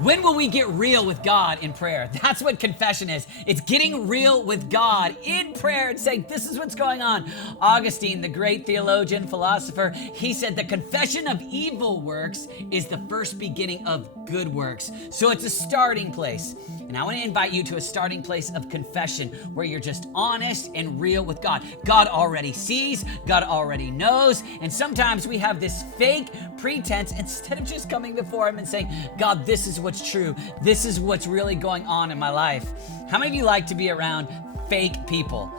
When will we get real with God in prayer? That's what confession is. It's getting real with God in prayer and saying, this is what's going on. Augustine, the great theologian, philosopher, he said the confession of evil works is the first beginning of good works. So it's a starting place. And I want to invite you to a starting place of confession where you're just honest and real with God. God already sees, God already knows, and sometimes we have this fake pretense instead of just coming before Him and saying, God, this is what's true. This is what's really going on in my life. How many of you like to be around fake people?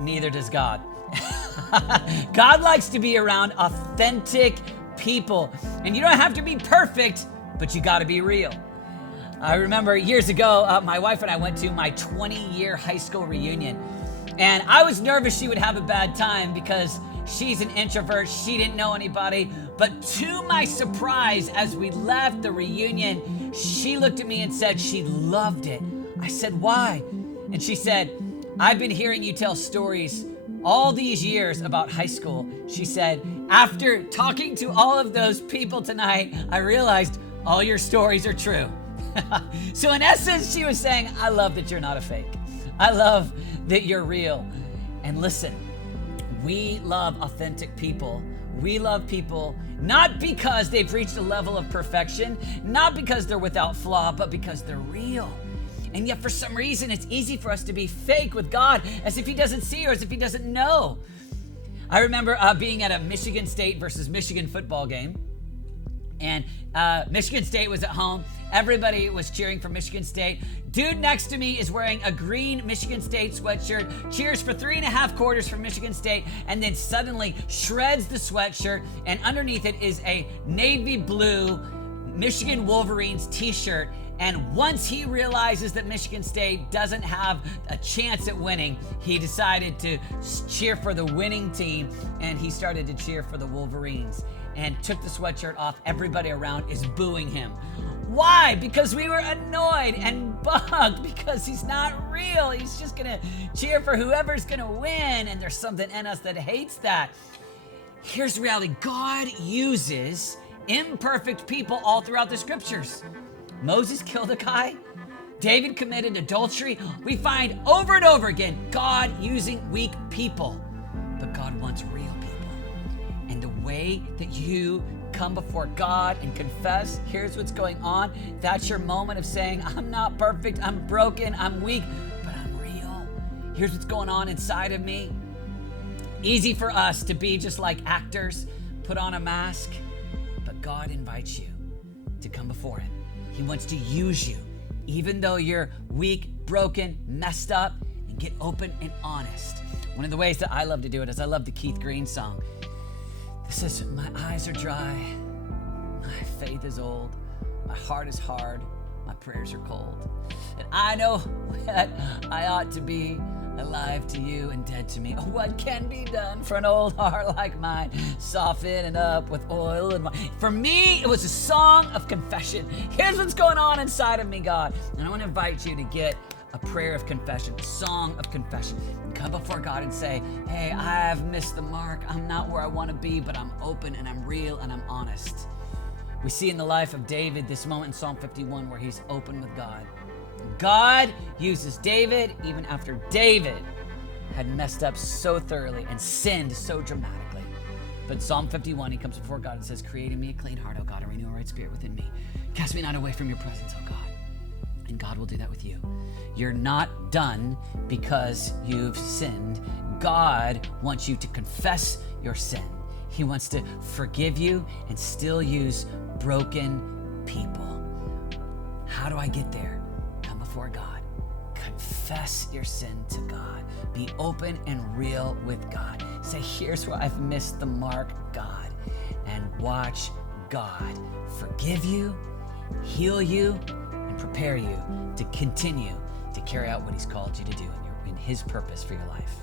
Neither does God. God likes to be around authentic people. And you don't have to be perfect, but you got to be real. I remember years ago, my wife and I went to my 20-year high school reunion. And I was nervous she would have a bad time because she's an introvert. She didn't know anybody. But to my surprise, as we left the reunion, she looked at me and said she loved it. I said, why? And she said, I've been hearing you tell stories all these years about high school. She said, after talking to all of those people tonight, I realized all your stories are true. So in essence, she was saying, I love that you're not a fake. I love that you're real. And listen, we love authentic people. We love people not because they've reached a level of perfection, not because they're without flaw, but because they're real. And yet for some reason, it's easy for us to be fake with God, as if He doesn't see or as if He doesn't know. I remember being at a Michigan State versus Michigan football game. And Michigan State was at home. Everybody was cheering for Michigan State. Dude next to me is wearing a green Michigan State sweatshirt, cheers for 3.5 quarters for Michigan State, and then suddenly shreds the sweatshirt, and underneath it is a navy blue Michigan Wolverines t-shirt. And once he realizes that Michigan State doesn't have a chance at winning, he decided to cheer for the winning team, and he started to cheer for the Wolverines and took the sweatshirt off. Everybody around is booing him. Why? Because we were annoyed and bugged because he's not real. He's just going to cheer for whoever's going to win, and there's something in us that hates that. Here's the reality. God uses imperfect people all throughout the scriptures. Moses killed a guy. David committed adultery. We find over and over again God using weak people. But God wants real people. And the way that you come before God and confess, here's what's going on. That's your moment of saying, I'm not perfect, I'm broken, I'm weak, but I'm real. Here's what's going on inside of me. Easy for us to be just like actors, put on a mask, but God invites you to come before Him. He wants to use you, even though you're weak, broken, messed up, and get open and honest. One of the ways that I love to do it is I love the Keith Green song. This says, my eyes are dry, my faith is old, my heart is hard, my prayers are cold. And I know that I ought to be alive to you and dead to me. Oh, what can be done for an old heart like mine? Soften it up with oil and wine. For me, it was a song of confession. Here's what's going on inside of me, God. And I want to invite you to get a prayer of confession, a song of confession. And come before God and say, hey, I've missed the mark. I'm not where I want to be, but I'm open and I'm real and I'm honest. We see in the life of David this moment in Psalm 51 where he's open with God. God uses David even after David had messed up so thoroughly and sinned so dramatically. But in Psalm 51, he comes before God and says, create in me a clean heart, O God, and renew a right spirit within me. Cast me not away from your presence, O God. And God will do that with you. You're not done because you've sinned. God wants you to confess your sin. He wants to forgive you and still use broken people. How do I get there? Come before God. Confess your sin to God. Be open and real with God. Say, here's where I've missed the mark, God. And watch God forgive you, heal you, and prepare you to continue to carry out what He's called you to do in His purpose for your life.